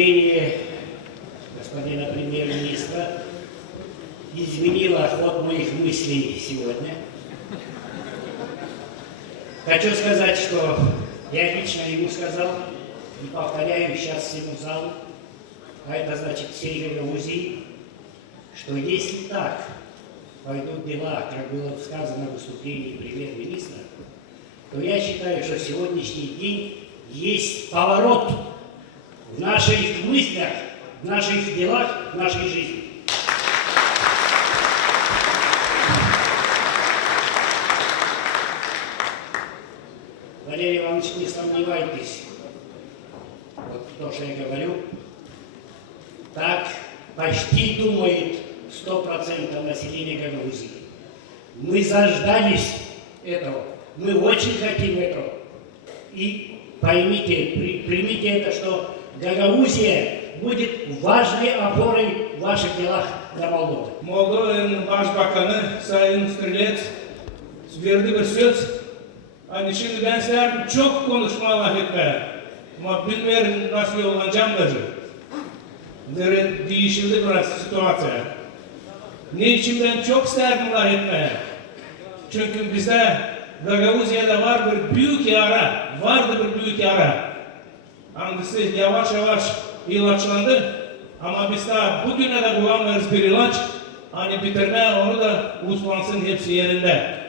выступление господина премьер-министра изменило ход моих мыслей сегодня. Хочу сказать, что я лично ему сказал, и повторяю сейчас всему залу, а это значит всей Гагаузии, что если так пойдут дела, как было сказано в выступлении премьер-министра, то я считаю, что сегодняшний день есть поворот в наших мыслях, в наших делах, в нашей жизни. Валерий Иванович, не сомневайтесь, вот то, что я говорю, так почти думает 100% населения Гагаузии. Мы заждались этого, мы очень хотим этого. И поймите, примите это, что Гагаузия будет важной опорой в ваших делах для Молдовы. Молдовa'nın Başbakanı Sayın Skrlec verdi bir söz. Hani şimdi ben size çok konuşmalar etmeye, ama bilmiyorum nasıl olacağım da. Değişildi biraz situasyon. Niçin ben çok isterdim etmeye? Çünkü bizde Gagavuzya'da var bir büyük yara, vardı bir büyük yara. Hangisi yavaş yavaş ilaçlandı, ama biz daha bugüne de bulamıyoruz bir ilaç. Hani bitirme onu da uzlansın hepsi yerinde.